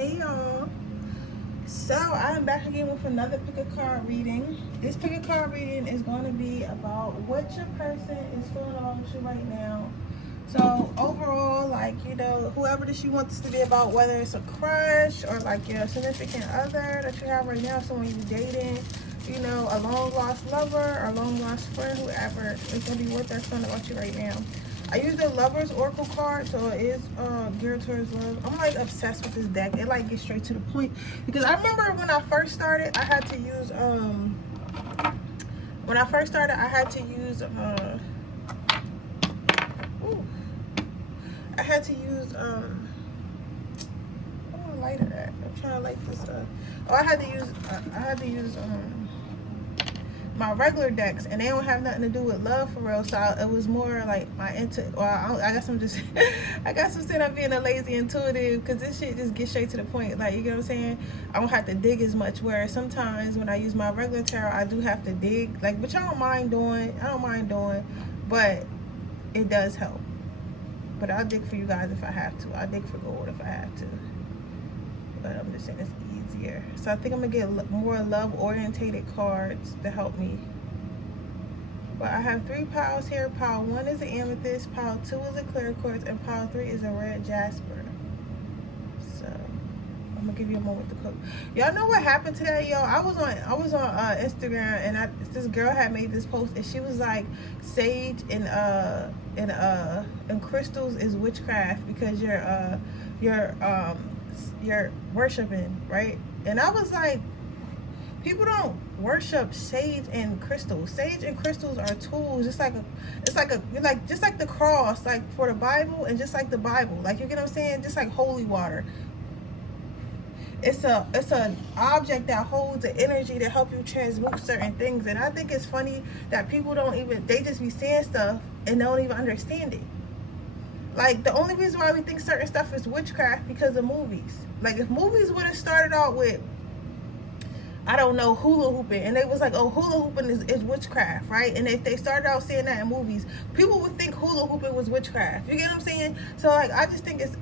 Hey y'all. So I'm back again with another pick a card reading. This pick a card reading is going to be about what your person is feeling about you right now. So overall, like, whoever this you want this to be about, whether it's a crush or like your significant other that you have right now, someone you're dating, a long lost lover or long lost friend, whoever, it's going to be what they're feeling about you right now. I use the Lover's Oracle card, so it is geared towards love. I'm like obsessed with this deck. It like gets straight to the point because I remember when I first started, I had to use oh, lighter that. I'm trying to light this up. Oh, I had to use my regular decks, and they don't have nothing to do with love for real. So it was more like my I guess I'm just I guess I'm saying I'm being a lazy intuitive because this shit just gets straight to the point. Like, you get what I'm saying? I don't have to dig as much, whereas sometimes when I use my regular tarot I do have to dig, like, which I don't mind doing, but it does help. But I'll dig for you guys if I have to. I'll dig for gold if I have to, but I'm just saying it's easier. So I think I'm gonna get more love orientated cards to help me. But I have 3 piles here. Pile 1 is an amethyst, pile 2 is a clear quartz, and pile 3 is a red jasper. So I'm gonna give you a moment to cook. Y'all know what happened today, yo? I was on Instagram, and this girl had made this post, and she was like, sage and crystals is witchcraft because you're worshiping, right? And I was like, people don't worship sage and crystals. Sage and crystals are tools. Just like the cross, like for the Bible, and just like the Bible, like, you get what I'm saying? Just like holy water. It's an object that holds the energy to help you transmute certain things. And I think it's funny that people they just be saying stuff and don't even understand it. Like, the only reason why we think certain stuff is witchcraft because of movies. Like, if movies would have started out with, I don't know, hula hooping, and they was like, oh, hula hooping is witchcraft, right? And if they started out saying that in movies, people would think hula hooping was witchcraft. You get what I'm saying? So, like, I just think it's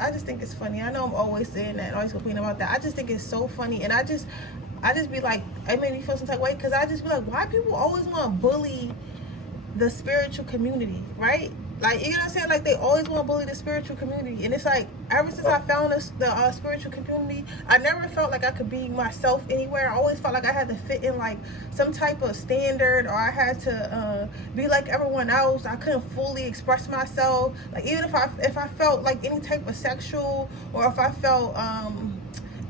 funny. I know I'm always saying that and always complaining about that. I just think it's so funny, and I just be like, it made me feel some type of way because I just be like, why people always want to bully the spiritual community, right? Like, you know what I'm saying? Like, they always want to bully the spiritual community. And it's like, ever since I found the spiritual community, I never felt like I could be myself anywhere. I always felt like I had to fit in, like, some type of standard, or I had to be like everyone else. I couldn't fully express myself. Like, even if I felt like any type of sexual, or if I felt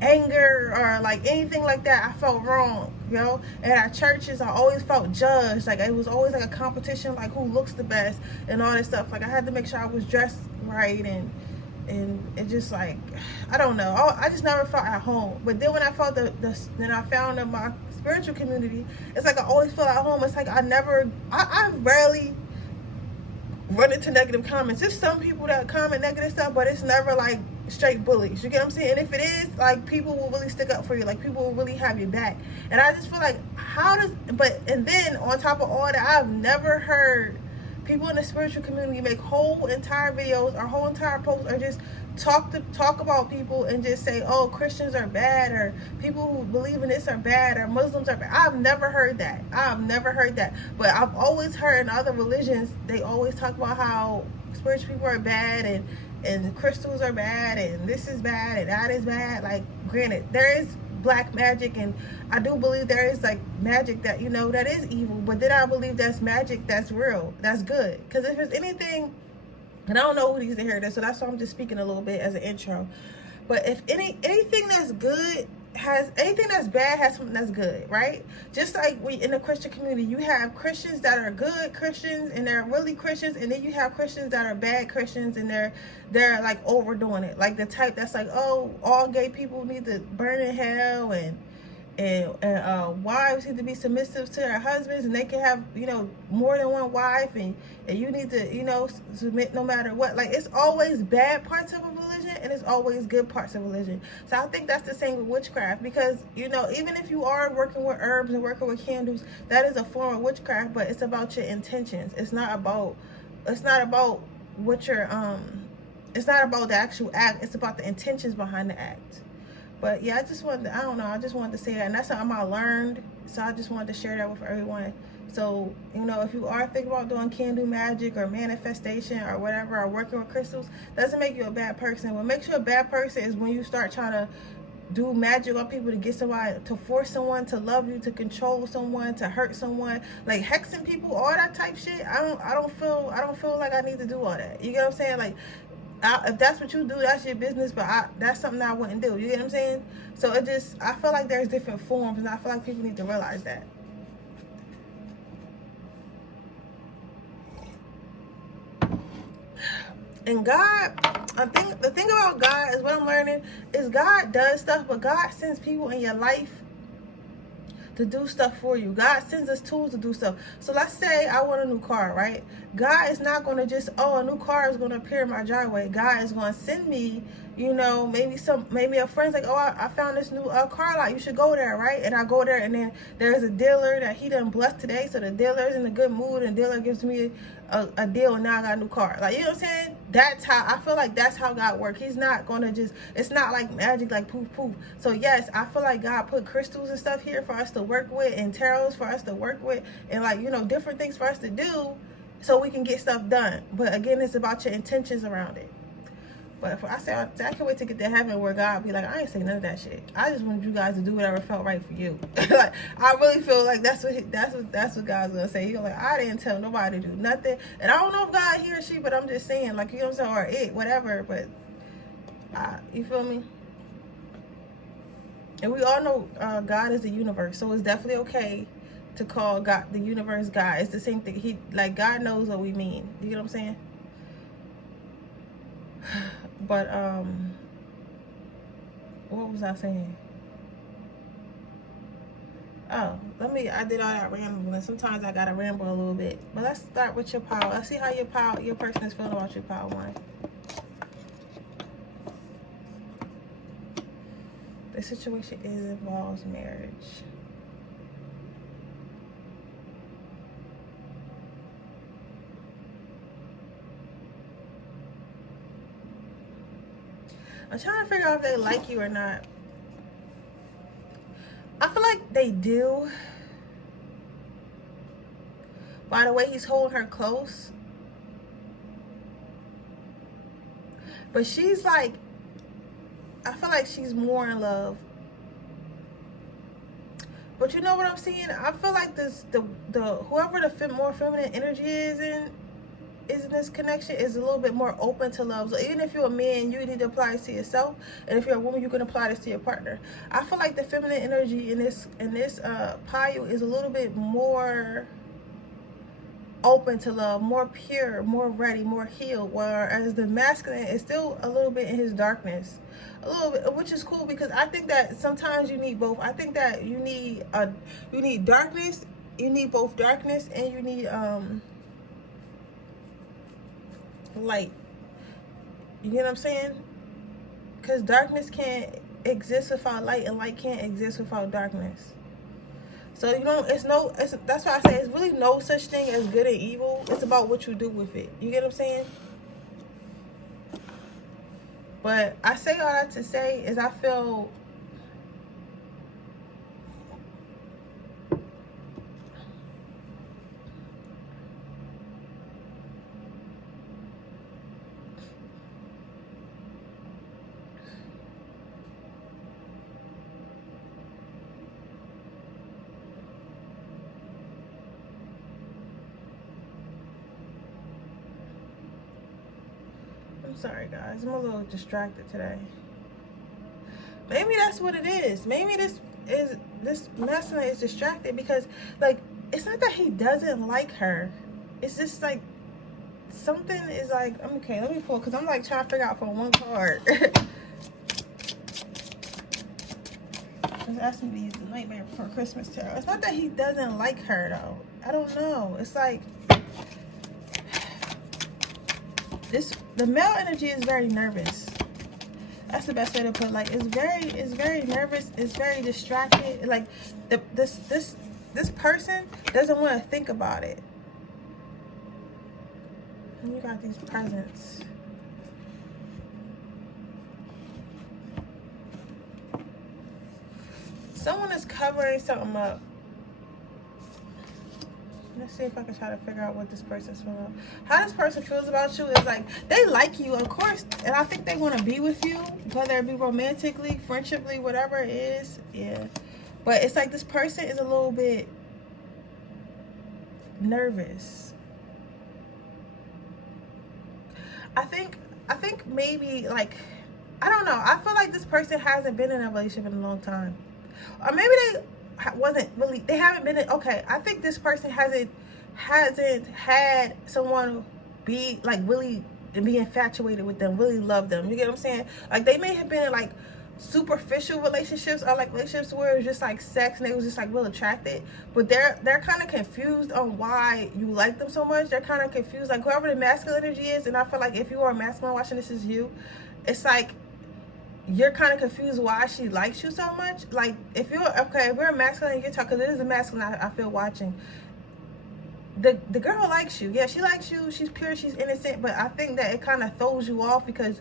anger or like anything like that, I felt wrong, and at churches I always felt judged. Like, it was always like a competition, like who looks the best and all this stuff. Like, I had to make sure I was dressed right, and it just, like, I don't know, I just never felt at home. But then when I felt then I found my spiritual community, it's like I always felt at home. It's like I rarely run into negative comments. There's some people that comment negative stuff, but it's never like straight bullies. You get what I'm saying? And if it is, like, people will really stick up for you. Like, people will really have your back. And I just feel like, and then on top of all that, I've never heard people in the spiritual community make whole entire videos or whole entire posts, or just talk about people and just say, oh, Christians are bad, or people who believe in this are bad, or Muslims are bad. I've never heard that. But I've always heard in other religions, they always talk about how spiritual people are bad, and crystals are bad, and this is bad, and that is bad. Like, granted, there is black magic, and I do believe there is, like, magic that, that is evil, but then I believe that's magic that's real, that's good. Because if there's anything, and I don't know who needs to hear this, so that's why I'm just speaking a little bit as an intro. But if anything that's good anything that's bad has something that's good, right? Just like we in the Christian community, you have Christians that are good Christians and they're really Christians, and then you have Christians that are bad Christians and they're like overdoing it, like the type that's like, oh, all gay people need to burn in hell, and wives need to be submissive to their husbands, and they can have, more than one wife, and you need to, submit no matter what. Like, it's always bad parts of a religion, and it's always good parts of religion. So I think that's the same with witchcraft, because, even if you are working with herbs and working with candles, that is a form of witchcraft, but it's about your intentions. It's not about what you're, it's not about the actual act. It's about the intentions behind the act. But yeah, I just wanted to, I don't know, I just wanted to say that, and that's something I learned, so I just wanted to share that with everyone. So, you know, if you are thinking about doing candle magic or manifestation or whatever, or working with crystals, doesn't make you a bad person. What makes you a bad person is when you start trying to do magic on people to get somebody, to force someone to love you, to control someone, to hurt someone, like hexing people, all that type shit. I don't feel like I need to do all that. You get what I'm saying? Like, if that's what you do, that's your business, but that's something I wouldn't do. You get what I'm saying? So I feel like there's different forms, and I feel like people need to realize that. And God, the thing about God is, what I'm learning is, God does stuff, but God sends people in your life to do stuff for you. God sends us tools to do stuff. So let's say I want a new car, right? God is not going to just, oh, a new car is going to appear in my driveway. God is going to send me, you know, maybe a friend's like, oh, I found this new car lot. You should go there, right? And I go there, and then there's a dealer that he done blessed today. So the dealer's in a good mood, and the dealer gives me a deal, and now I got a new car. Like, you know what I'm saying? That's how, I feel like that's how God works. He's not going to just, it's not like magic, like poof, poof. So yes, I feel like God put crystals and stuff here for us to work with, and tarots for us to work with, and like, you know, different things for us to do so we can get stuff done. But again, it's about your intentions around it. But if I can't wait to get to heaven where God be like, I ain't say none of that shit. I just wanted you guys to do whatever felt right for you. Like, I really feel like that's what God's gonna say. He's like, I didn't tell nobody to do nothing. And I don't know if God, he or she, but I'm just saying, like, you know what I'm saying, or it, whatever. But you feel me? And we all know God is the universe, so it's definitely okay to call God, the universe, God. It's the same thing. He, like, God knows what we mean. You get what I'm saying? But what was I saying? Oh, I did all that rambling. Sometimes I gotta ramble a little bit. But let's start with your power. Let's see how your person is feeling about your power one. The situation involves marriage. I'm trying to figure out if they like you or not. I feel like they do. By the way he's holding her close. But she's like, I feel like she's more in love. But you know what I'm seeing? I feel like whoever the more feminine energy is in this connection is a little bit more open to love. So even if you're a man, you need to apply this to yourself, and if you're a woman, you can apply this to your partner. I feel like the feminine energy in this pile is a little bit more open to love, more pure, more ready, more healed, whereas the masculine is still a little bit in his darkness, a little bit, which is cool, because I think that sometimes you need both. I think that you need darkness, you need both darkness, and you need light. You get what I'm saying? Because darkness can't exist without light, and light can't exist without darkness. So you know, that's why I say it's really no such thing as good and evil. It's about what you do with it. You get what I'm saying? But I say all that to say is I feel I'm sorry guys, I'm a little distracted today. Maybe that's what it is. Maybe this masculine is distracted because, like, it's not that he doesn't like her. It's just like something is like, okay, let me pull, because I'm like trying to figure out from one card. It's asking me to use the Nightmare Before Christmas tarot. It's not that he doesn't like her though. I don't know. It's like the male energy is very nervous. That's the best way to put it. Like, it's very nervous. It's very distracted. Like, this person doesn't want to think about it. And you got these presents. Someone is covering something up. Let's see if I can try to figure out what this person's feeling. How this person feels about you is like, they like you, of course, and I think they want to be with you, whether it be romantically, friendshiply, whatever it is. Yeah. But it's like this person is a little bit nervous. I think maybe, like, I don't know. I feel like this person hasn't been in a relationship in a long time. Or maybe they haven't been in, okay, I think this person hasn't had someone be, like, really be infatuated with them, really love them. You get what I'm saying? Like, they may have been in, like, superficial relationships, or like relationships where it was just like sex and they was just like real attracted, but they're kind of confused on why you like them so much. They're kind of confused, like whoever the masculine energy is, and I feel like if you are a masculine watching this is you, it's like you're kind of confused why she likes you so much. Like, if you're okay, if we're a masculine and you're talking, because it is a masculine, I feel watching, the girl likes you. Yeah, she likes you, she's pure, she's innocent, but I think that it kind of throws you off because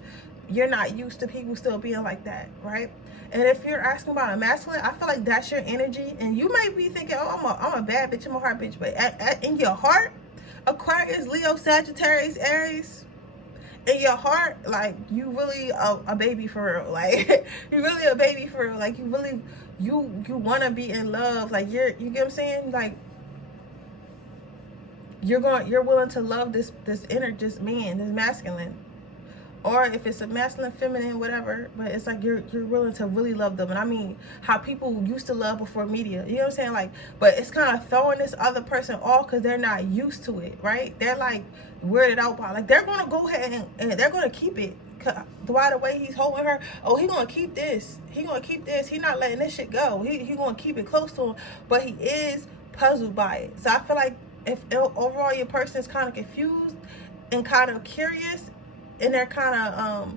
you're not used to people still being like that, right? And if you're asking about a masculine, I feel like that's your energy, and you might be thinking, oh, I'm a bad bitch, I'm a hard bitch, but in your heart, Aquarius, Leo, Sagittarius, Aries, in your heart, like, you really a baby for real. Like, you really a baby for real. Like, you really, you want to be in love. Like, you get what I'm saying? Like, you're willing to love this man, this masculine. Or if it's a masculine, feminine, whatever, but it's like you're willing to really love them. And I mean how people used to love before media. You know what I'm saying? Like, but it's kind of throwing this other person off because they're not used to it, right? They're like weirded out by, like, they're going to go ahead and they're going to keep it. By the way he's holding her, oh, he going to keep this. He going to keep this. He not letting this shit go. He going to keep it close to him, but he is puzzled by it. So I feel like if overall your person is kind of confused and kind of curious, and they're kind of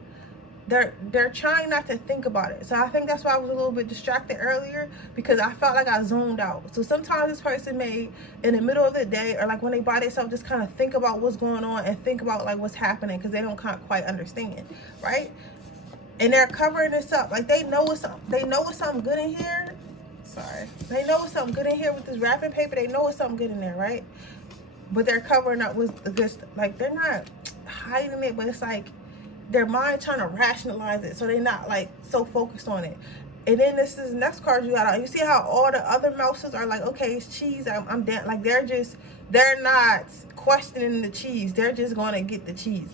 they're trying not to think about it. So I think that's why I was a little bit distracted earlier, because I felt like I zoned out. So sometimes this person may, in the middle of the day, or like when they by themselves, just kind of think about what's going on and think about like what's happening, because they don't quite understand, right? And they're covering this up, like they know it's something good in here. Sorry, they know it's something good in here with this wrapping paper. They know it's something good in there, right? But they're covering up with this, like, they're not hiding it, but it's like their mind trying to rationalize it, so they're not like so focused on it. And then this is the next card you got out. You see how all the other mouses are like, okay, it's cheese, I'm dead. Like, they're not questioning the cheese, they're just going to get the cheese.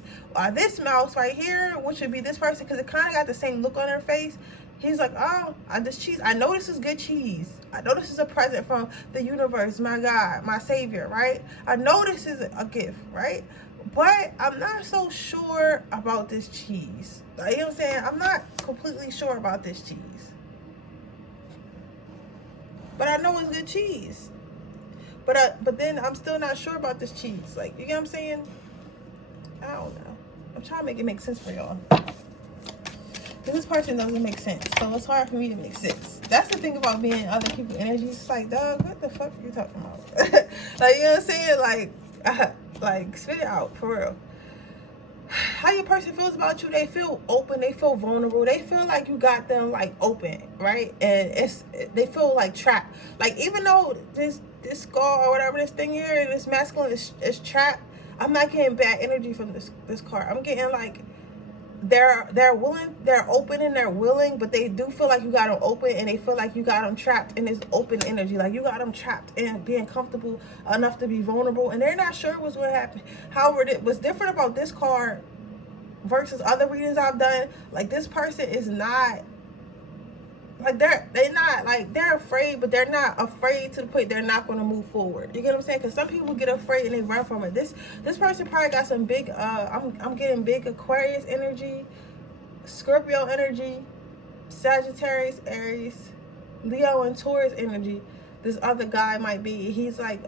This mouse right here, which would be this person, because it kind of got the same look on her face, he's like, oh, this cheese, I know this is good cheese. I know this is a present from the universe, my God, my savior, right? I know this is a gift, right? But I'm not so sure about this cheese. Like, you know what I'm saying? I'm not completely sure about this cheese. But I know it's good cheese. But then I'm still not sure about this cheese. Like, you get what I'm saying? I don't know. I'm trying to make sense for y'all. This person doesn't make sense, so it's hard for me to make sense. That's the thing about being in other people's energies. It's like, dog, what the fuck are you talking about? Like, you know what I'm saying? Like, spit it out, for real. How your person feels about you, they feel open, they feel vulnerable, they feel like you got them, like, open, right? And they feel like trapped. Like, even though this skull or whatever this thing here, and this masculine is trapped, I'm not getting bad energy from this card. I'm getting like they're willing, they're open, and they're willing, but they do feel like you got them open, and they feel like you got them trapped in this open energy. Like, you got them trapped in being comfortable enough to be vulnerable, and they're not sure what's going to happen. However, what's different about this card versus other readings I've done, like, this person is not, like, they're not, like, they're afraid, but they're not afraid to the point they're not going to move forward. You get what I'm saying? Because some people get afraid and they run from it. This person probably got some big, I'm getting big Aquarius energy, Scorpio energy, Sagittarius, Aries, Leo, and Taurus energy. This other guy might be, he's like,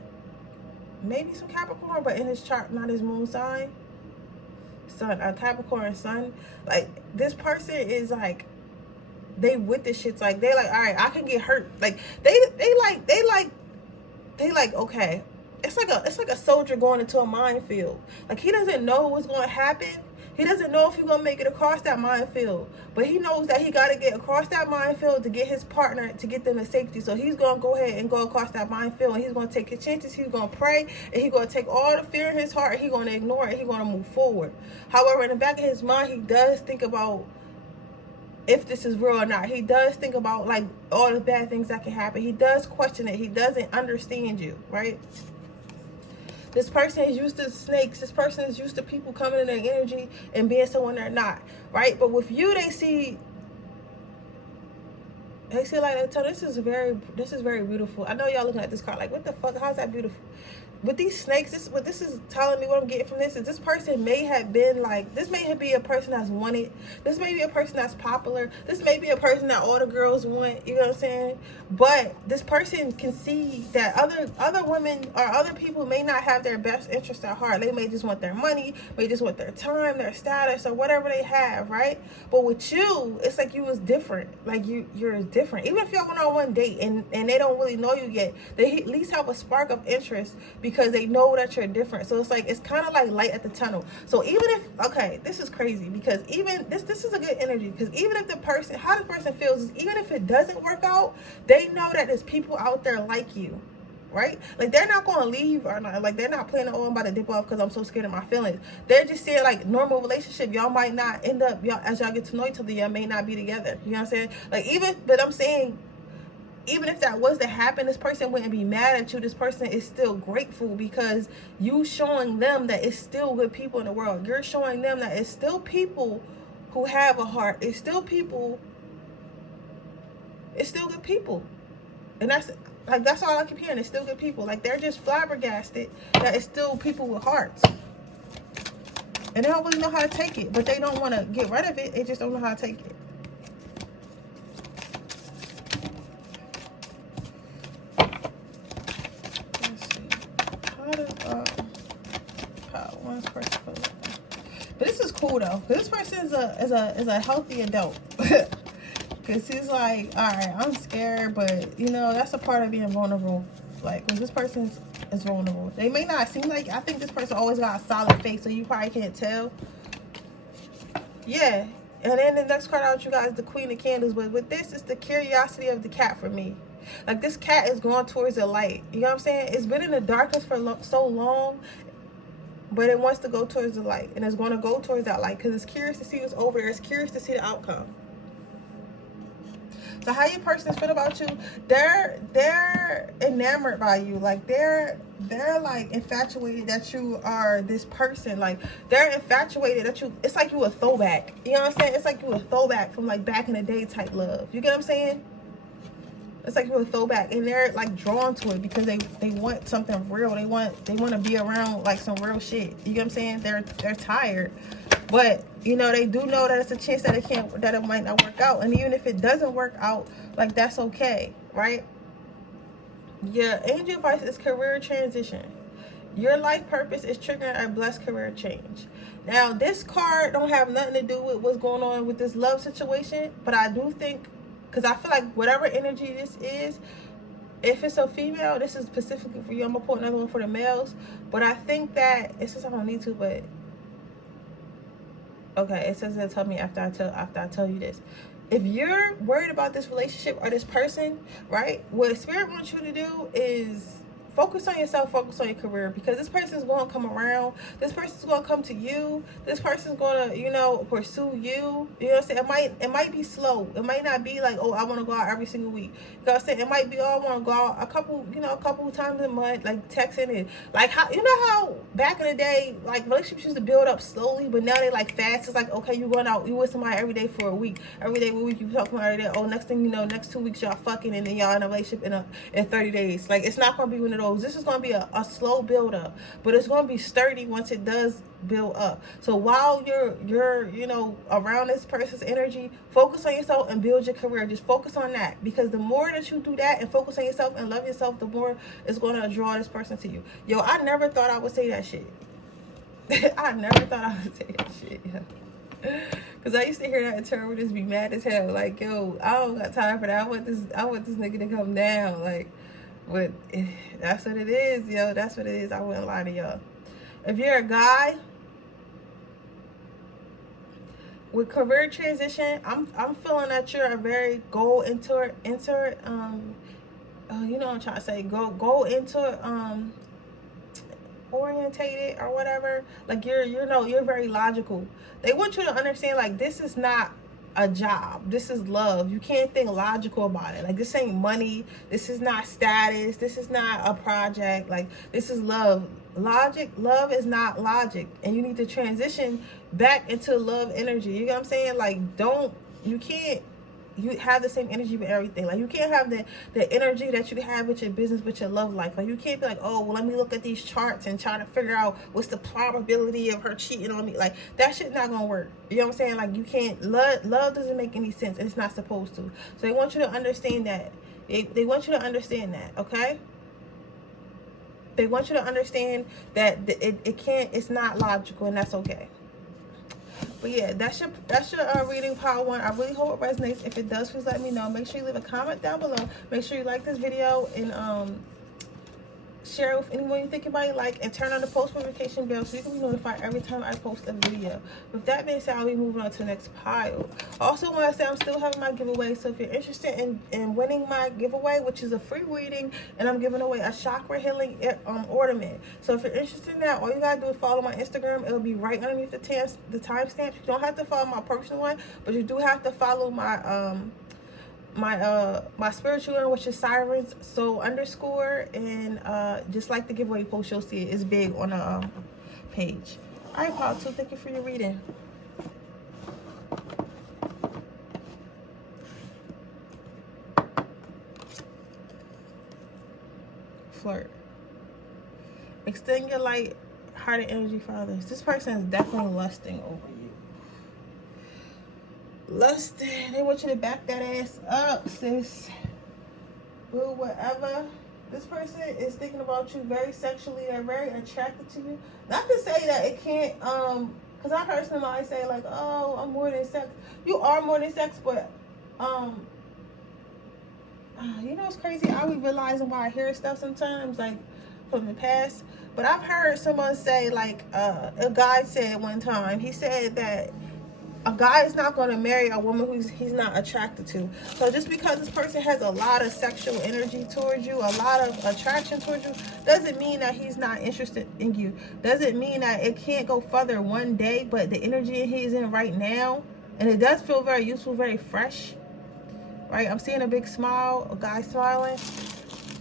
maybe some Capricorn, but in his chart, not his moon sign. Sun, Capricorn sun. Like, this person is like, they with this shit's like, they like, all right, I can get hurt. Like, they like, okay, it's like a soldier going into a minefield. Like, he doesn't know what's going to happen. He doesn't know if he's going to make it across that minefield. But he knows that he got to get across that minefield to get his partner, to get them to safety. So he's going to go ahead and go across that minefield. And he's going to take his chances. He's going to pray. And he's going to take all the fear in his heart. And he's going to ignore it. He's going to move forward. However, in the back of his mind, he does think about if this is real or not. He does think about, like, all the bad things that can happen. He does question it. He doesn't understand you, right? This person is used to snakes. This person is used to people coming in their energy and being someone they're not, right? But with you, they see like, this is very beautiful. I know y'all looking at this card like, what the fuck? How's that beautiful? With these snakes, this is telling me, what I'm getting from this is this person may have been like, this may be a person that's wanted. This may be a person that's popular. This may be a person that all the girls want, you know what I'm saying? But this person can see that other women or other people may not have their best interest at heart. They may just want their money, may just want their time, their status, or whatever they have, right? But with you, it's like you was different. Like you're different. Even if y'all went on one date and they don't really know you yet, they at least have a spark of interest because they know that you're different. So it's like, it's kind of like light at the tunnel. So even if, okay, this is crazy because even this is a good energy, because even if the person, how the person feels is, even if it doesn't work out, they know that there's people out there like you, right? Like, they're not going to leave, or not, like, they're not planning, oh, I'm about to dip off because I'm so scared of my feelings. They're just saying, like, normal relationship, y'all might not end up, y'all, as y'all get to know each other, y'all may not be together. You know what I'm saying? Like, but I'm saying, even if that was to happen, this person wouldn't be mad at you. This person is still grateful because you showing them that it's still good people in the world. You're showing them that it's still people who have a heart. It's still people. It's still good people. And that's all I keep hearing. It's still good people. Like, they're just flabbergasted that it's still people with hearts. And they don't really know how to take it, but they don't want to get rid of it. They just don't know how to take it. But this is cool though, because this person is a healthy adult. Because he's like, all right, I'm scared, but you know, that's a part of being vulnerable. Like, because this person is vulnerable. They may not seem like, I think this person always got a solid face, so you probably can't tell. Yeah. And then the next card out, you guys, the Queen of Candles. But with this, it's the curiosity of the cat for me. Like, this cat is going towards the light. You know what I'm saying? It's been in the darkness for so long, but it wants to go towards the light. And it's going to go towards that light because it's curious to see what's over there. It's curious to see the outcome. So how your person feel about you? They're enamored by you. Like, they're like infatuated that you are this person. Like, they're infatuated that you, it's like you a throwback. You know what I'm saying? It's like you a throwback from like back in the day type love. You get what I'm saying? It's like you're a throwback, and they're like drawn to it because they want something real. They want to be around like some real shit. You get what I'm saying? They're tired, but you know, they do know that it's a chance that it might not work out. And even if it doesn't work out, like, that's okay, right? Your angel advice is career transition. Your life purpose is triggering a blessed career change. Now, this card don't have nothing to do with what's going on with this love situation, but I do think, because I feel like whatever energy this is, if it's a female, this is specifically for you. I'm going to pull another one for the males. But I think that, it says I don't need to, but okay, it says it'll tell me after I tell you this. If you're worried about this relationship or this person, right, what Spirit wants you to do is focus on yourself, focus on your career, because this person's going to come around. This person's going to come to you. This person's going to, you know, pursue you. You know what I'm saying? It might be slow. It might not be like, oh, I want to go out every single week. You know what I'm saying? It might be, oh, I want to go out a couple times a month, like texting it. Like, how, you know how back in the day, like, relationships used to build up slowly, but now they like fast. It's like, okay, you're going out, you with somebody every day for a week. Every day, you talking about every day. Oh, next thing you know, next 2 weeks y'all fucking, and then y'all in a relationship in 30 days. Like, it's not going to be one of those. This is going to be a slow build up, but it's going to be sturdy once it does build up. So while you're you know, around this person's energy, focus on yourself and build your career. Just focus on that, because the more that you do that and focus on yourself and love yourself, the more it's going to draw this person to you. Yo, I never thought I would say that shit. I never thought I would say that shit. Because I used to hear that and turn just be mad as hell. Like, yo, I don't got time for that. I want this nigga to come down. Like, but that's what it is, yo. That's what it is. I wouldn't lie to y'all. If you're a guy, with career transition, I'm feeling that you're a very goal into you know what I'm trying to say, go into orientated or whatever. Like you're very logical. They want you to understand, like, this is not a job, this is love. You can't think logical about it. Like, this ain't money, this is not status, this is not a project. Like, this is love. Love is not logic, and you need to transition back into love energy. You know what I'm saying? Like, you have the same energy with everything. Like, you can't have the energy that you have with your business, with your love life. Like, you can't be like, oh, well, let me look at these charts and try to figure out what's the probability of her cheating on me. Like, that shit not gonna work. You know what I'm saying? Like, you can't, love doesn't make any sense, and it's not supposed to. So they want you to understand that. They want you to understand that, okay? They want you to understand that it's not logical, and that's okay. But yeah, that's your reading part 1. I really hope it resonates. If it does, please let me know. Make sure you leave a comment down below. Make sure you like this video and share it with anyone you think you might like, and turn on the post notification bell so you can be notified every time I post a video. With that being said, I'll be moving on to the next pile. Also want to say I'm still having my giveaway, so if you're interested in winning my giveaway, which is a free reading, and I'm giving away a chakra healing ornament. So if you're interested in that, all you gotta do is follow my Instagram. It'll be right underneath the timestamps. You don't have to follow my personal one, but you do have to follow my my spiritual one, which is Siren's Soul _ and just like the giveaway post, you'll see it's big on the page. All right, pile 2, thank you for your reading. Flirt. Extend your light hearted energy for others. This person is definitely lusting over you. Lusting. They want you to back that ass up, sis. Boo, whatever. This person is thinking about you very sexually. They're very attracted to you. Not to say that it can't, because I heard somebody say, like, oh, I'm more than sex. You are more than sex, but you know, it's crazy. I be realizing why I hear stuff sometimes, like, from the past. But I've heard someone say, like, a guy said one time, he said that a guy is not going to marry a woman he's not attracted to. So just because this person has a lot of sexual energy towards you, a lot of attraction towards you, doesn't mean that he's not interested in you. Doesn't mean that it can't go further one day, but the energy he's in right now, and it does feel very useful, very fresh, right? I'm seeing a big smile, a guy smiling.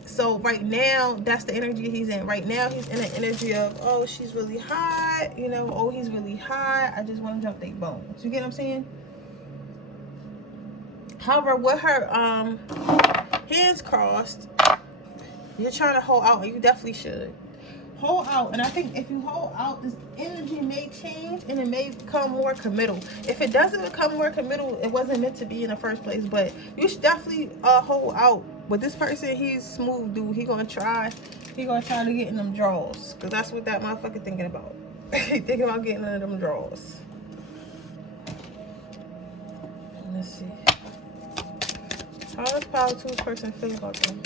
So right now, that's the energy he's in. Right now, he's in an energy of, oh, she's really hot, you know, oh, he's really hot, I just want to jump their bones. You get what I'm saying? However, with her hands crossed, you're trying to hold out, and you definitely should. Hold out, and I think if you hold out, this energy may change, and it may become more committal. If it doesn't become more committal, it wasn't meant to be in the first place, but you should definitely hold out. But this person, he's smooth, dude. He gonna try to get in them draws, because that's what that motherfucker thinking about. He thinking about getting into them draws. Let's see. How does Power 2's person feel about them?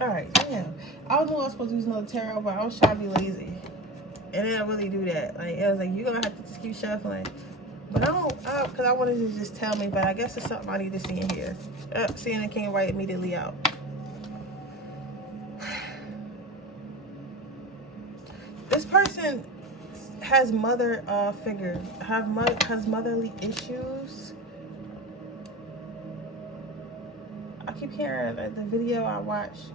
Alright, damn. I don't know I was supposed to use another tarot, but I was trying to be lazy. And then I really do that. Like, I was like, you're going to have to just keep shuffling. But I don't, because I wanted to just tell me, but I guess it's something I need to see in here. Seeing it came right immediately out. This person has mother figure, has motherly issues. I keep hearing like the video I watched,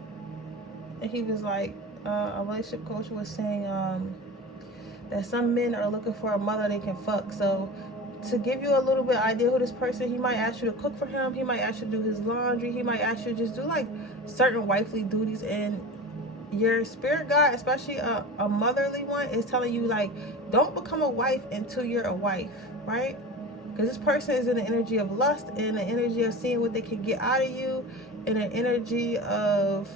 and he was like, a relationship coach was saying that some men are looking for a mother they can fuck. So to give you a little bit idea who this person, he might ask you to cook for him, he might ask you to do his laundry, he might ask you to just do like certain wifely duties, and your spirit guide, especially a motherly one, is telling you, like, don't become a wife until you're a wife, right? Because this person is in the energy of lust, in the energy of seeing what they can get out of you, in an energy of,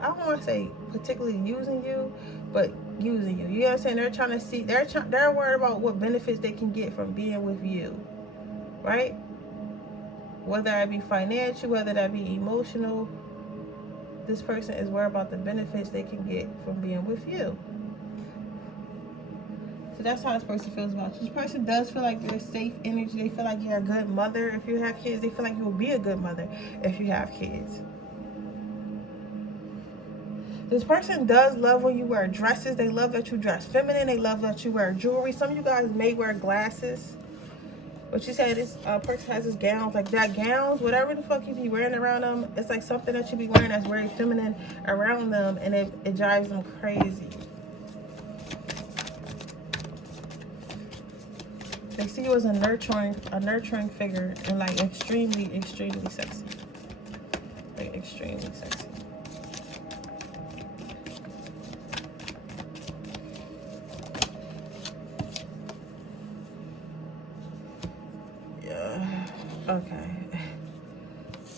I don't want to say particularly using you, but using you. You know what I'm saying? They're trying to see, they're worried about what benefits they can get from being with you, right? Whether that be financial, whether that be emotional, this person is worried about the benefits they can get from being with you. So that's how this person feels about you. This person does feel like you're a safe energy. They feel like you're a good mother if you have kids. They feel like you will be a good mother if you have kids. This person does love when you wear dresses. They love that you dress feminine. They love that you wear jewelry. Some of you guys may wear glasses. But you said this person has this gowns, like that gowns, whatever the fuck you be wearing around them, it's like something that you be wearing that's very feminine around them, and it drives them crazy. They see you as a nurturing figure, and like extremely sexy. Like extremely sexy. Okay.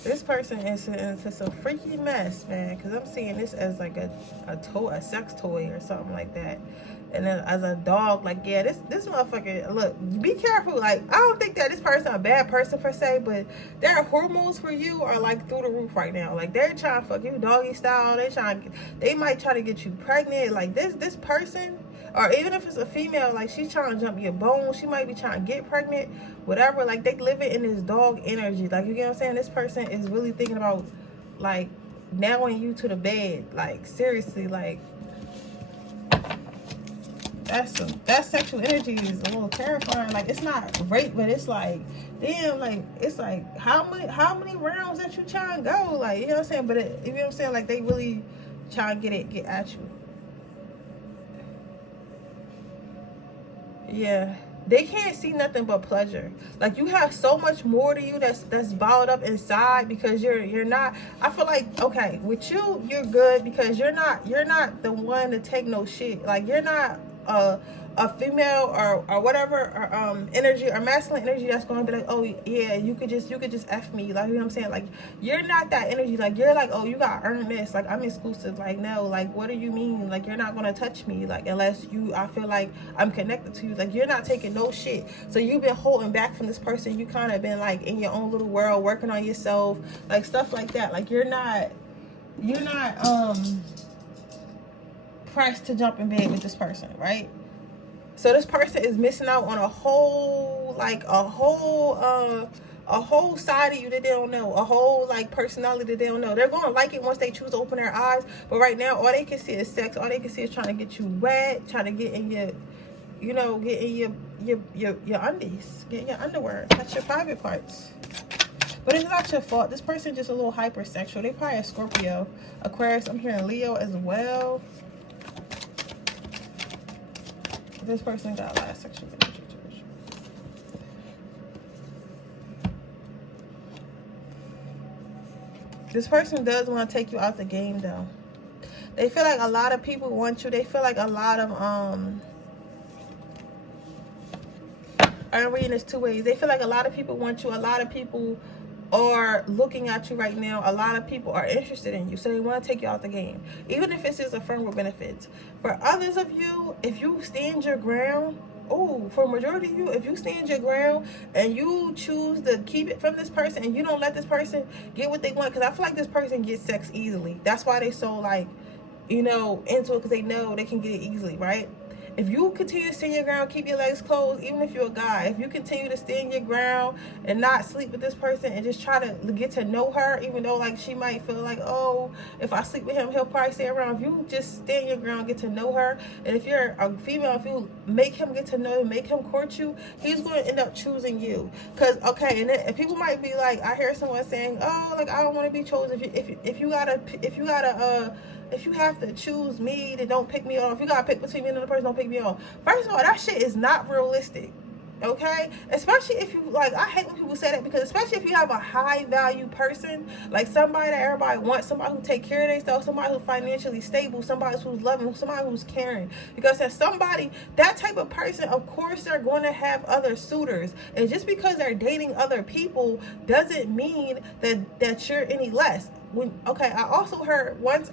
This person is into some freaky mess, man, because I'm seeing this as like a sex toy or something like that. And then as a dog, like, yeah, this motherfucker, look, be careful. Like, I don't think that this person a bad person per se, but their hormones for you are like through the roof right now. Like, they're trying to fuck you doggy style. They might try to get you pregnant. Like, this person, or even if it's a female, like, she's trying to jump your bones. She might be trying to get pregnant, whatever. Like, they live it in this dog energy. Like, you get what I'm saying? This person is really thinking about, like, nailing you to the bed. Like, seriously, like, that sexual energy is a little terrifying. Like, it's not rape, but it's like, damn, like, it's like, how many rounds that you trying to go? Like, you know what I'm saying? But you know what I'm saying? Like, they really trying to get at you. Yeah, they can't see nothing but pleasure. Like, you have so much more to you that's bottled up inside, because you're not, I feel like, okay, with you, you're good because you're not the one to take no shit. Like, you're not a female or whatever, or energy or masculine energy that's going to be like, oh yeah, you could just F me, like, you know what I'm saying? Like, you're not that energy. Like, you're like, oh, you gotta earn this, like, I'm exclusive. Like, no, like, what do you mean? Like, you're not going to touch me, like, unless I feel like I'm connected to you. Like, you're not taking no shit. So you've been holding back from this person. You kind of been like in your own little world, working on yourself, like stuff like that. Like, you're not pressed to jump in bed with this person, right? So this person is missing out on a whole side of you that they don't know, a whole like personality that they don't know. They're gonna like it once they choose to open their eyes, but right now all they can see is sex. All they can see is trying to get you wet, trying to get in your, you know, get in your undies, get in your underwear, touch your private parts. But it's not your fault. This person just a little hypersexual. They probably a Scorpio, Aquarius. I'm hearing Leo as well. This person got a lot of sexual energy towards you. This person does want to take you out the game, though. They feel like a lot of people want you. They feel like a lot of I'm reading this two ways. They feel like a lot of people want you. A lot of people are looking at you right now. A lot of people are interested in you, so they want to take you out the game, even if it's just a friend with benefits. For others of you, if you stand your ground, for a majority of you, if you stand your ground and you choose to keep it from this person and you don't let this person get what they want, because I feel like this person gets sex easily. That's why they so, like, you know, into it, because they know they can get it easily, right? If you continue to stand your ground, keep your legs closed, even if you're a guy, if you continue to stand your ground and not sleep with this person and just try to get to know her, even though, like, she might feel like, oh, if I sleep with him, he'll probably stay around. If you just stand your ground, get to know her, and if you're a female, if you make him get to know you, make him court you, he's going to end up choosing you. Because, okay, and then people might be like, I hear someone saying, oh, like, I don't want to be chosen. If you have to choose me, then don't pick me off. If you gotta pick between me and another person, don't pick me off. First of all, that shit is not realistic. Okay, especially if you like, I hate when people say that, because especially if you have a high value person, like somebody that everybody wants, somebody who take care of themselves, somebody who's financially stable, somebody who's loving, somebody who's caring. Because as somebody, that type of person, of course they're going to have other suitors, and just because they're dating other people doesn't mean that you're any less. Okay, I also heard once,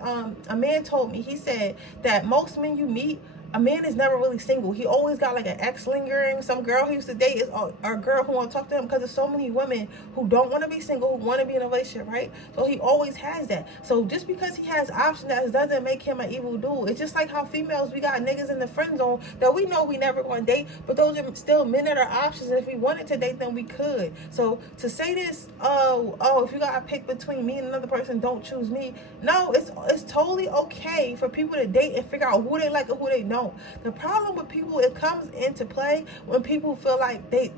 a man told me, he said that most men you meet, a man is never really single. He always got like an ex lingering. Some girl he used to date is a girl who want to talk to him, because there's so many women who don't want to be single, who want to be in a relationship, right? So he always has that. So just because he has options, that doesn't make him an evil dude. It's just like how females, we got niggas in the friend zone that we know we never going to date, but those are still men that are options, and if we wanted to date them, we could. So to say this, if you got to pick between me and another person, don't choose me. No, it's totally okay for people to date and figure out who they like and who they don't. The problem with people, it comes into play when people feel like they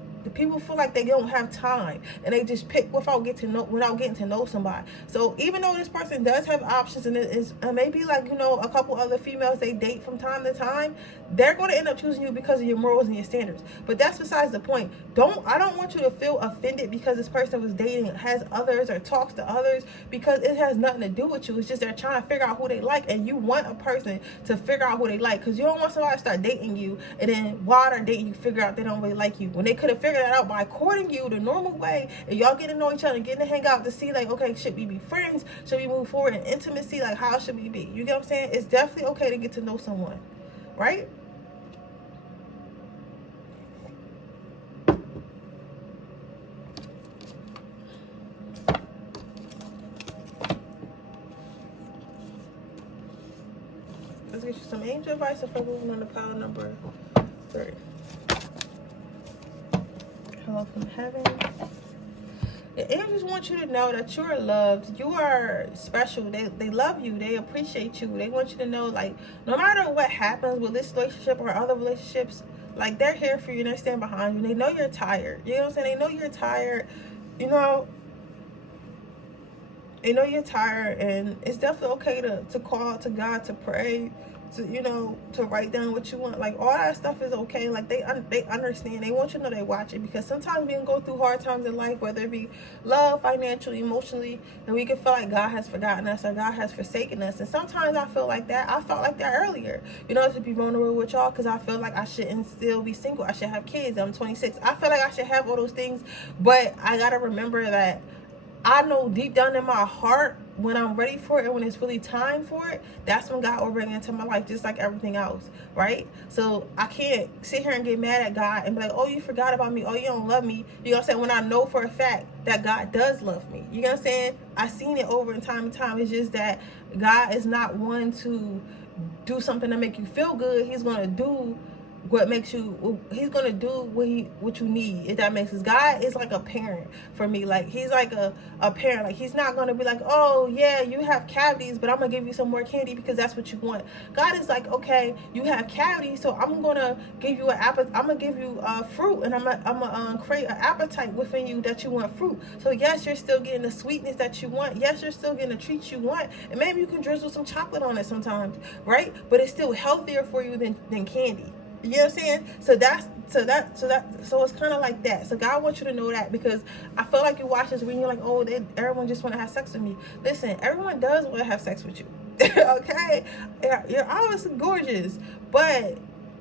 don't have time, and they just pick without getting to know somebody. So even though this person does have options, and it is maybe like, you know, a couple other females they date from time to time, they're going to end up choosing you because of your morals and your standards. But that's besides the point. I don't want you to feel offended because this person was dating, has others, or talks to others, because it has nothing to do with you. It's just they're trying to figure out who they like, and you want a person to figure out who they like, because you don't want somebody to start dating you, and then while they're dating you, figure out they don't really like you, when they could have figured that out by courting you the normal way, and y'all get to know each other, getting to hang out to see, like, okay, should we be friends? Should we move forward in intimacy? Like, how should we be? You get what I'm saying? It's definitely okay to get to know someone, right? Let's get you some angel advice before moving on to pile number 3. Hello from heaven. The angels want you to know that you are loved. You are special. They love you. They appreciate you. They want you to know, like, no matter what happens with this relationship or other relationships, like, they're here for you and they stand behind you. And they know you're tired. You know what I'm saying? They know you're tired. You know, they know you're tired, and it's definitely okay to call to God, to pray, to, you know, to write down what you want. Like, all that stuff is okay. Like, they understand. They want you to know they watch it, because sometimes we can go through hard times in life, whether it be love, financially, emotionally, and we can feel like God has forgotten us or God has forsaken us. And sometimes I feel like that. I felt like that earlier, you know, to be vulnerable with y'all, because I feel like I shouldn't still be single. I should have kids. I'm 26. I feel like I should have all those things, but I gotta remember that I know deep down in my heart, when I'm ready for it and when it's really time for it, that's when God will bring it into my life, just like everything else, right? So I can't sit here and get mad at God and be like, oh, you forgot about me, oh, you don't love me. You know what I'm saying? When I know for a fact that God does love me. You know what I'm saying? I've seen it over and time and time. It's just that God is not one to do something to make you feel good. He's going to do what makes you, he's gonna do what you need, if that makes sense. God is like a parent for me. Like, he's like a parent. Like, he's not gonna be like, oh yeah, you have cavities, but I'm gonna give you some more candy because that's what you want. God is like, okay, you have cavities, so I'm gonna give you I'm gonna give you fruit, and I'm gonna create an appetite within you that you want fruit. So yes, you're still getting the sweetness that you want. Yes, you're still getting the treats you want, and maybe you can drizzle some chocolate on it sometimes, right? But it's still healthier for you than candy. You know what I'm saying? So it's kind of like that. So God wants you to know that, because I feel like you watch this when you're like, oh, everyone just want to have sex with me. Listen, everyone does want to have sex with you. Okay? You're obviously gorgeous, but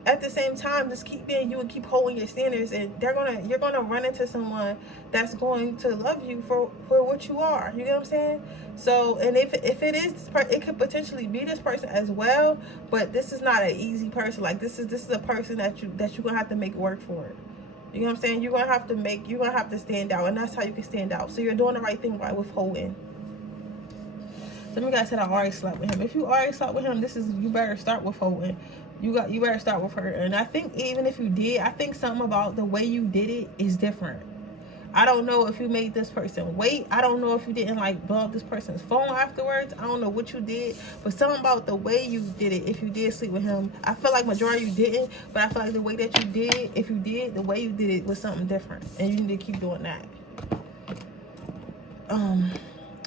at the same time, just keep being you and keep holding your standards, and you're gonna run into someone that's going to love you for what you are. You get what I'm saying? So, and if it is, it could potentially be this person as well, but this is not an easy person. Like, this is a person that you're gonna have to make work for it. You know what I'm saying? You're gonna have to stand out, and that's how you can stand out. So you're doing the right thing by withholding. Some of you guys said I already slept with him. If you already slept with him, you better start withholding. You better start with her. And I think even if you did, I think something about the way you did it is different. I don't know if you made this person wait. I don't know if you didn't like blow up this person's phone afterwards. I don't know what you did, but something about the way you did it, if you did sleep with him, I feel like majority you didn't, but I feel like the way that you did, if you did, the way you did it was something different, and you need to keep doing that.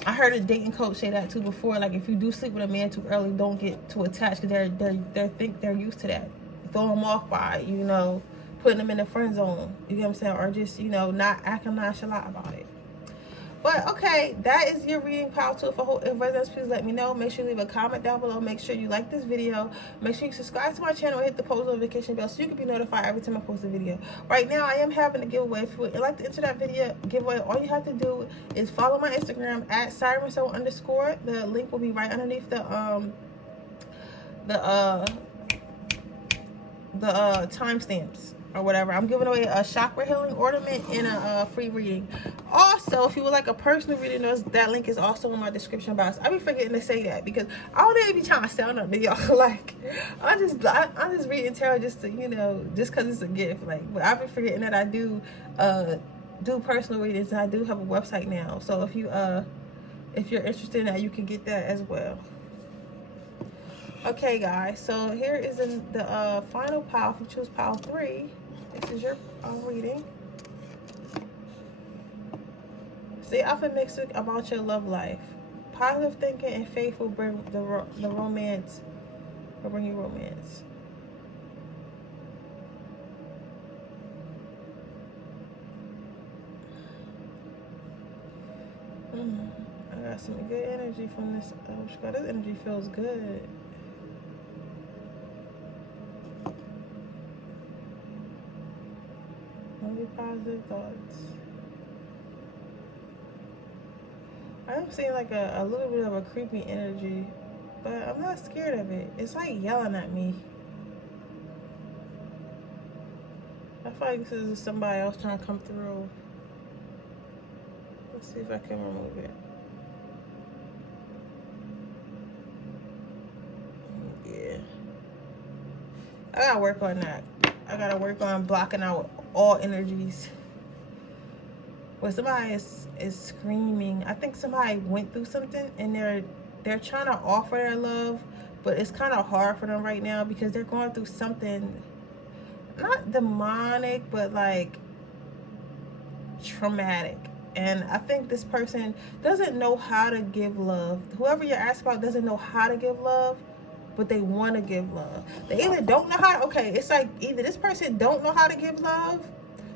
I heard a dating coach say that too before. Like, if you do sleep with a man too early, don't get too attached, because they're used to that. Throw them off by, you know, putting them in the friend zone. You get what I'm saying? Or just, you know, not acting nonchalant about it. But okay, that is your reading power tool. If resonates, please let me know. Make sure you leave a comment down below. Make sure you like this video. Make sure you subscribe to my channel and hit the post notification bell so you can be notified every time I post a video. Right now, I am having a giveaway. If you would like to enter that video giveaway, all you have to do is follow my Instagram at Siren Redd_. The link will be right underneath the timestamps or whatever. I'm giving away a chakra healing ornament and a free reading. Also, if you would like a personal reading, that link is also in my description box. I be forgetting to say that because I don't even be trying to sound up to y'all. Like, I just reading tarot just to, you know, just because it's a gift. Like, but I be forgetting that I do personal readings, and I do have a website now. So if you're interested in that, you can get that as well. Okay, guys, so here is the final pile. If you choose pile 3, this is your reading. See, optimistic about your love life. Positive thinking and faith will bring the romance. Will bring you romance. I got some good energy from this. Oh, God, this energy feels good. Only positive thoughts. I am seeing like a little bit of a creepy energy, but I'm not scared of it. It's like yelling at me. I feel like this is somebody else trying to come through. Let's see if I can remove it. Yeah. I gotta work on that. I gotta work on blocking out all energies. When somebody is screaming, I think somebody went through something and they're trying to offer their love, but it's kind of hard for them right now because they're going through something not demonic, but like traumatic. And I think this person doesn't know how to give love. Whoever you're asking about doesn't know how to give love, but they want to give love. They either don't know how to, okay, it's like either this person don't know how to give love,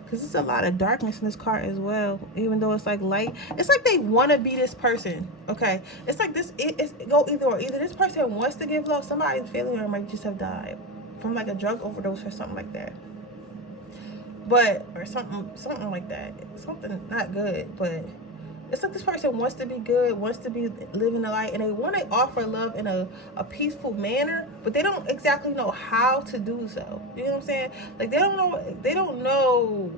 because there's a lot of darkness in this card as well, even though it's like light. It's like they want to be this person, okay? It's like this, it's go either or. Either this person wants to give love, somebody's feeling or might just have died from like a drug overdose or something like that. But, or something like that. Something not good, but it's like this person wants to be good, wants to be living the light, and they want to offer love in a peaceful manner, but they don't exactly know how to do so. You know what I'm saying? Like they don't know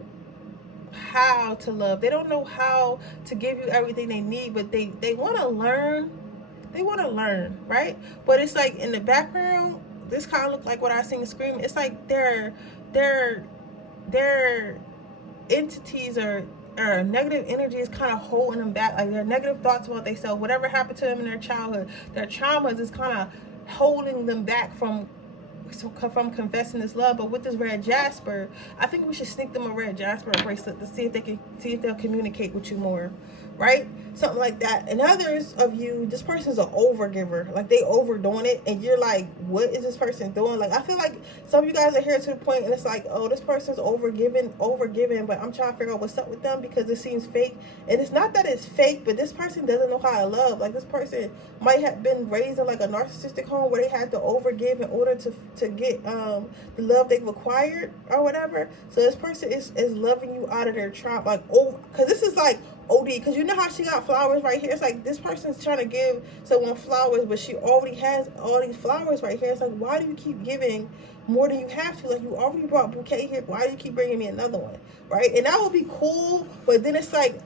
how to love. They don't know how to give you everything they need, but they want to learn. They want to learn, right? But it's like in the background, this kind of look like what I seen screaming. It's like their entities or negative energy is kind of holding them back. Like their negative thoughts about themselves, whatever happened to them in their childhood, their traumas is kind of holding them back from confessing this love. But with this red jasper, I think we should sneak them a red jasper bracelet to see if they'll communicate with you more, right? Something like that. And others of you, this person's an overgiver. Like they overdoing it, and you're like, what is this person doing? Like I feel like some of you guys are here to the point, and it's like, oh, this person's overgiving, but I'm trying to figure out what's up with them because it seems fake. And it's not that it's fake, but this person doesn't know how to love. Like this person might have been raised in like a narcissistic home where they had to overgive in order to get the love they required or whatever. So this person is loving you out of their trauma, like, oh, because this is like OD, because you know how she got flowers right here. It's like this person's trying to give someone flowers, but she already has all these flowers right here. It's like, why do you keep giving more than you have to? Like you already brought a bouquet here, why do you keep bringing me another one, right? And that would be cool, but then it's like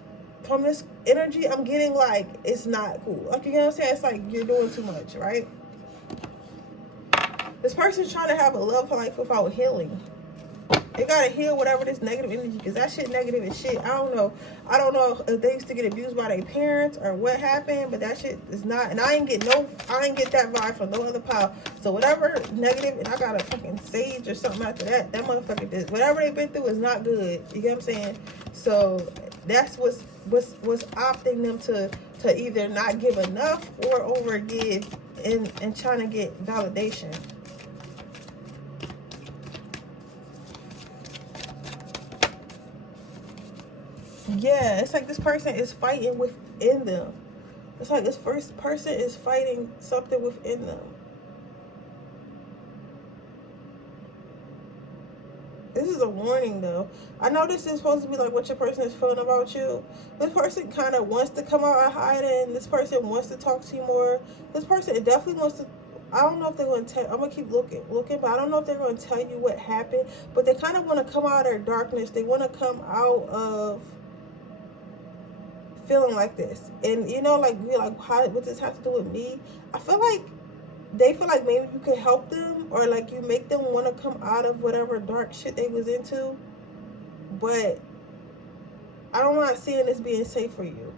from this energy I'm getting like it's not cool. Like, you know what I'm saying? It's like you're doing too much, right? This person's trying to have a love life without healing. They gotta heal whatever this negative energy, because that shit negative as shit. I don't know if they used to get abused by their parents or what happened, but that shit is not. And I ain't get that vibe from no other pile. So whatever negative, and I got a fucking sage or something after that. That motherfucker did whatever they've been through is not good. You get what I'm saying? So that's what's opting them to either not give enough or overgive and trying to get validation. Yeah, it's like this person is fighting within them. It's like this first person is fighting something within them. This is a warning, though. I know this is supposed to be like what your person is feeling about you. This person kind of wants to come out and hide in. This person wants to talk to you more. This person definitely wants to. I don't know if they're going to tell. I'm going to keep looking, but I don't know if they're going to tell you what happened. But they kind of want to come out of their darkness. They want to come out of feeling like this. And, you know, like, we're like, how, what does this have to do with me? I feel like they feel like maybe you could help them, or like you make them want to come out of whatever dark shit they was into. But I'm not seeing this being safe for you.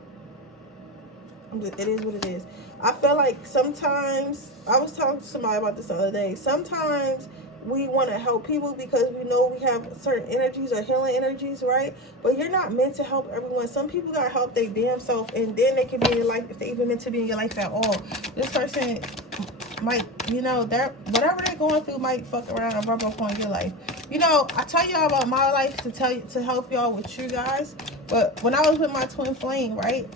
It is what it is. I feel like sometimes, I was talking to somebody about this the other day, sometimes we want to help people because we know we have certain energies or healing energies, right? But you're not meant to help everyone. Some people got to help their damn self, and then they can be in your life if they even meant to be in your life at all. This person might, you know, whatever they're going through might fuck around and rub up on your life. You know, I tell y'all about my life to help y'all with you guys. But when I was with my twin flame, right,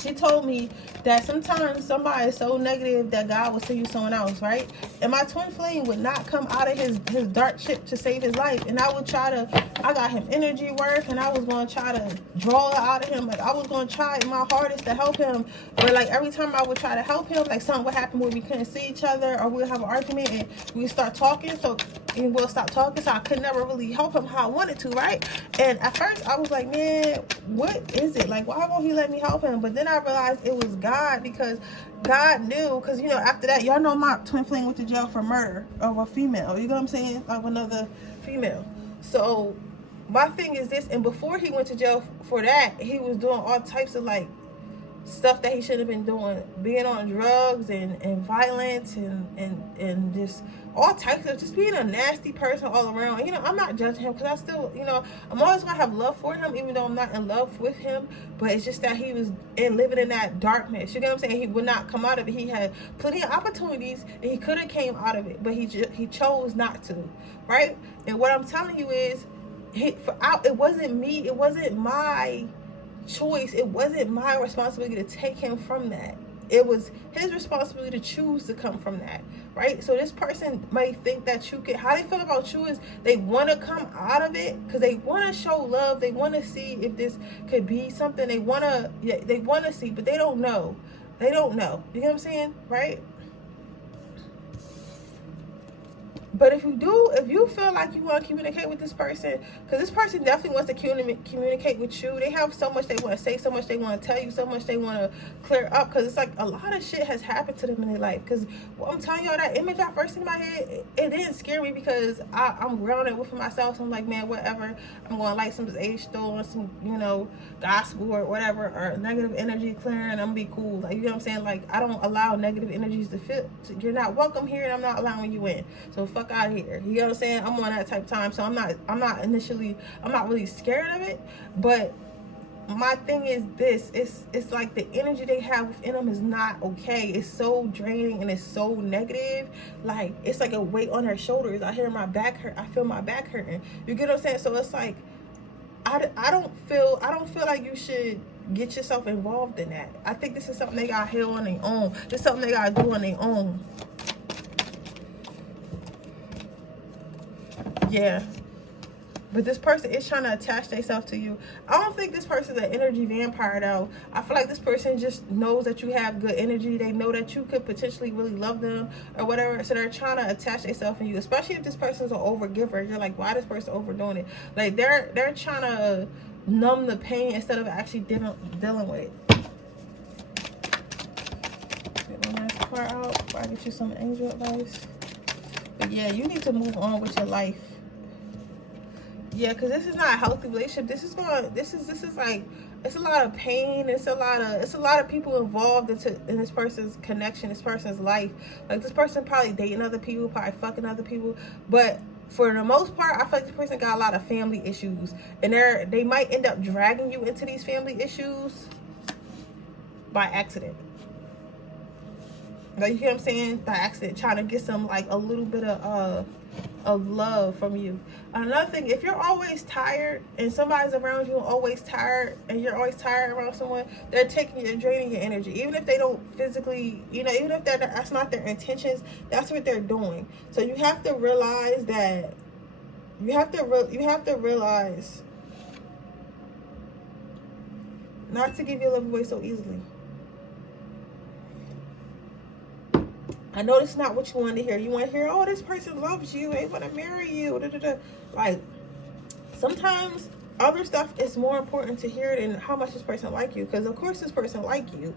she told me that sometimes somebody is so negative that God will send you someone else, right? And my twin flame would not come out of his dark ship to save his life. And I got him energy work, and I was going to try to draw it out of him. Like, I was going to try my hardest to help him. But, like, every time I would try to help him, like, something would happen where we couldn't see each other, or we'd have an argument, and we'd start talking, and we'll stop talking, so I could never really help him how I wanted to, right? And at first, I was like, man, what is it? Like, why won't he let me help him? But then I realized it was God, because God knew, because, you know, after that, y'all know my twin flame went to jail for murder of a female, you know what I'm saying, of another female. So my thing is this, and before he went to jail for that, he was doing all types of, like, stuff that he shouldn't have been doing, being on drugs and violence and just all types of, just being a nasty person all around. You know, I'm not judging him, because I still, you know, I'm always gonna have love for him, even though I'm not in love with him. But it's just that he was living in that darkness, you know what I'm saying? He would not come out of it. He had plenty of opportunities, and he could have came out of it, but he chose not to, right? And what I'm telling you is, it wasn't me, it wasn't my choice, it wasn't my responsibility to take him from that. It was his responsibility to choose to come from that, right? So this person might think that you can, how they feel about you is they want to come out of it because they want to show love, they want to see if this could be something, they want to see, but they don't know, you know what I'm saying, right? But if you feel like you want to communicate with this person, because this person definitely wants to communicate with you. They have so much they want to say, so much they want to tell you, so much they want to clear up, because it's like a lot of shit has happened to them in their life. Because I'm telling y'all, that image I first in my head, it didn't scare me, because I'm grounded with myself. So I'm like, man, whatever. I'm going to light some age store, some, you know, gospel or whatever, or negative energy clearing. I'm going to be cool. Like, you know what I'm saying? Like, I don't allow negative energies to fit. You're not welcome here, and I'm not allowing you in. So fuck out of here. You know what I'm saying? I'm on that type of time. So I'm not really scared of it. But my thing is this, it's like the energy they have within them is not okay. It's so draining, and it's so negative. Like, it's like a weight on her shoulders. I hear my back hurt. I feel my back hurting. You get what I'm saying? So it's like, I don't feel like you should get yourself involved in that. I think this is something they gotta heal on their own. This is something they gotta do on their own. Yeah. But this person is trying to attach themselves to you. I don't think this person's an energy vampire, though. I feel like this person just knows that you have good energy. They know that you could potentially really love them or whatever. So they're trying to attach themselves in you. Especially if this person's an overgiver. You're like, why is this person overdoing it? Like, they're trying to numb the pain instead of actually dealing with it. Get one last card out before I get you some angel advice. But yeah, you need to move on with your life. Yeah, because this is not a healthy relationship. This is like, it's a lot of pain. It's a lot of people involved in this person's connection, this person's life. Like, this person probably dating other people, probably fucking other people. But for the most part, I feel like this person got a lot of family issues, and they might end up dragging you into these family issues by accident. Like, you hear what I'm saying? By accident, trying to get some, like, a little bit of of love from you. Another thing, if you're always tired and somebody's around you always tired, and you're always tired around someone, they're taking you, draining your energy. Even if they don't physically, you know, even if that's not their intentions, that's what they're doing. So you have to realize that. You have to realize not to give your love away so easily. I know this is not what you want to hear. You want to hear, oh, this person loves you, they want to marry you. Da, da, da. Like, sometimes other stuff is more important to hear than how much this person like you. Because, of course, this person like you.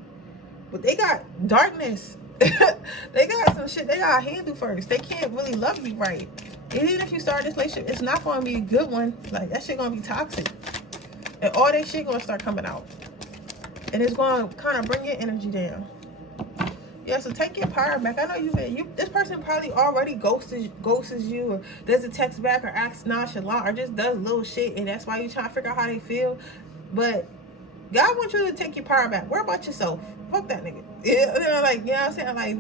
But they got darkness. They got some shit they got to handle first. They can't really love you right. And even if you start this relationship, it's not going to be a good one. Like, that shit going to be toxic. And all that shit going to start coming out. And it's going to kind of bring your energy down. Yeah, so take your power back. I know this person probably already ghosts you, or doesn't text back, or acts nonchalant, or just does little shit, and that's why you trying to figure out how they feel. But God wants you to take your power back. Worry about yourself. Fuck that nigga. Yeah, like, you know what I'm saying? Like,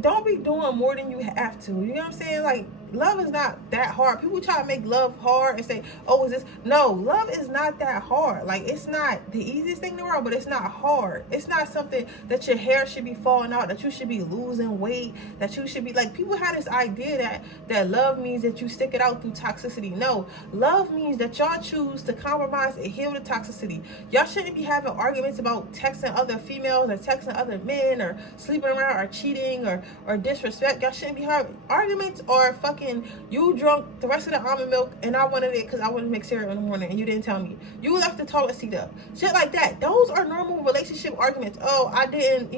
don't be doing more than you have to. You know what I'm saying? Like, love is not that hard. People try to make love hard and say, oh, is this? No, love is not that hard. Like, it's not the easiest thing in the world, but it's not hard. It's not something that your hair should be falling out, that you should be losing weight, that you should be, like, people have this idea that love means that you stick it out through toxicity. No, love means that y'all choose to compromise and heal the toxicity. Y'all shouldn't be having arguments about texting other females, or texting other men, or sleeping around, or cheating, or disrespect. Y'all shouldn't be having arguments, or fucking you drunk the rest of the almond milk and I wanted it because I wanted to make cereal in the morning and you didn't tell me. You left the toilet seat up. Shit like that. Those are normal relationship arguments. Oh, I didn't,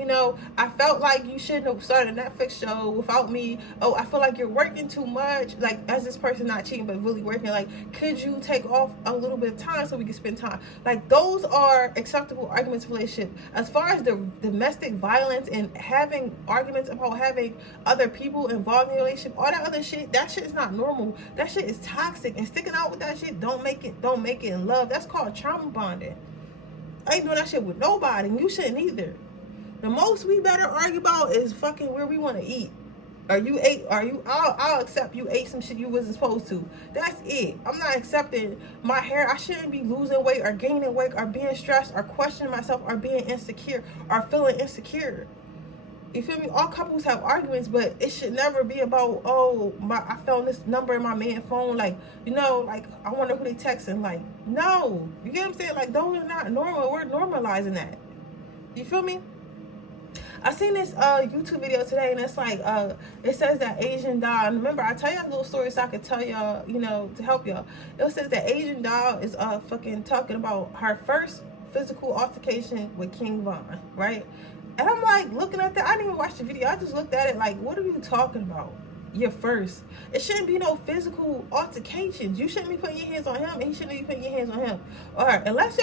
I felt like you shouldn't have started a Netflix show without me. Oh, I feel like you're working too much. Like, as this person not cheating but really working, like, could you take off a little bit of time so we can spend time? Like, those are acceptable arguments in relationship. As far as the domestic violence and having arguments about having other people involved in your relationship, all that other shit, that shit is not normal. That shit is toxic, and sticking out with that shit don't make it in love. That's called trauma bonding. I ain't doing that shit with nobody, and you shouldn't either. The most we better argue about is fucking where we want to eat. I'll accept you ate some shit you wasn't supposed to. That's it. I'm not accepting my hair. I shouldn't be losing weight or gaining weight or being stressed or questioning myself or being insecure or feeling insecure. You feel me? All couples have arguments, but it should never be about, oh, I found this number in my man's phone. Like, like, I wonder who they texting. Like, no. You get what I'm saying? Like, those are not normal. We're normalizing that. You feel me? I seen this YouTube video today, and it's like, it says that Asian doll, and remember, I tell y'all a little story so I can tell y'all, to help y'all. It says that Asian doll is fucking talking about her first physical altercation with King Von, right? And I'm like, looking at that, I didn't even watch the video. I just looked at it like, what are you talking about? Your first. It shouldn't be no physical altercations. You shouldn't be putting your hands on him, and he shouldn't be putting your hands on him. All right, unless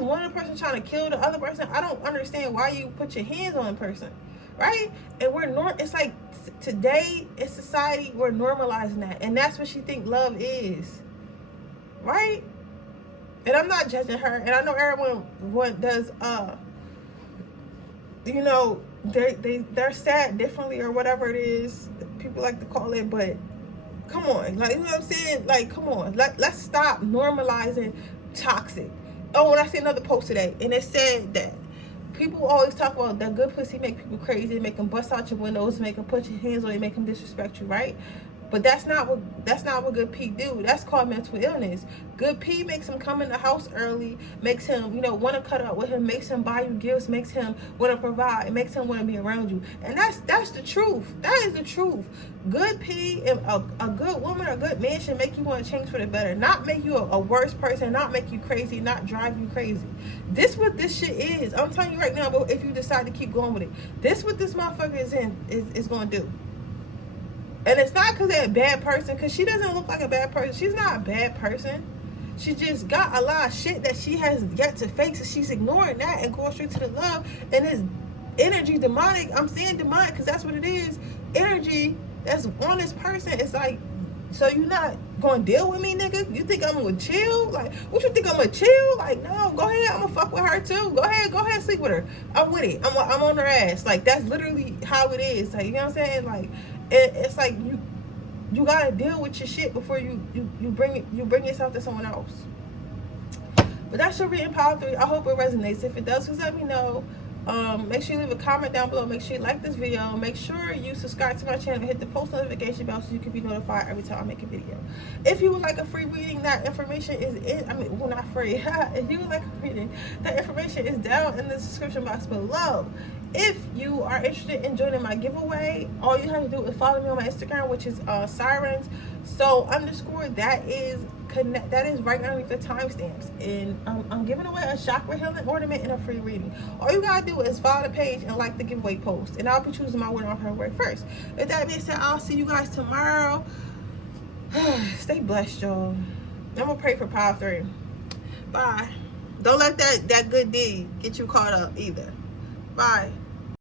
one of the person trying to kill the other person, I don't understand why you put your hands on a person, right? And it's like, today in society, we're normalizing that, and that's what she think love is, right? And I'm not judging her, and I know everyone does, they're sad differently, or whatever it is people like to call it, but come on, like, you know what I'm saying? Like, come on, let's stop normalizing toxic. Oh, and I see another post today, and it said that people always talk about that good pussy make people crazy, make them bust out your windows, make them put your hands on you, make them disrespect you, right? But that's not what good P do. That's called mental illness. Good P makes him come in the house early, makes him, want to cut up with him, makes him buy you gifts, makes him want to provide, makes him want to be around you. And that's the truth. That is the truth. Good P, a good woman or a good man should make you want to change for the better. Not make you a worse person, not make you crazy, not drive you crazy. This what this shit is. I'm telling you right now, but if you decide to keep going with it, this what this motherfucker is going to do. And it's not because they're a bad person, because she doesn't look like a bad person. She's not a bad person. She just got a lot of shit that she has yet to face, and she's ignoring that and going straight to the love. And it's energy demonic. I'm saying demonic because that's what it is. Energy that's on this person. It's like, so you're not going to deal with me, nigga? You think I'm going to chill? Like, what you think I'm going to chill? Like, no, go ahead. I'm going to fuck with her too. Go ahead, sleep with her. I'm with it. I'm on her ass. Like, that's literally how it is. Like, you know what I'm saying? Like, it's like you gotta deal with your shit before you bring yourself to someone else. But that's your reading power 3. I hope it resonates. If it does, please let me know. Make sure you leave a comment down below. Make sure you like this video. Make sure you subscribe to my channel and hit the post notification bell so you can be notified every time I make a video. If you would like a free reading, that information is not free. If you would like a reading, that information is down in the description box below. If you are interested in joining my giveaway, all you have to do is follow me on my Instagram, which is Siren _. That is right underneath the timestamps, and I'm giving away a chakra healing ornament and a free reading. All you gotta do is follow the page and like the giveaway post, and I'll be choosing my winner on February 1st. With that being said, I'll see you guys tomorrow. Stay blessed, y'all. I'm gonna pray for power 3. Bye. Don't let that good deed get you caught up either. Bye.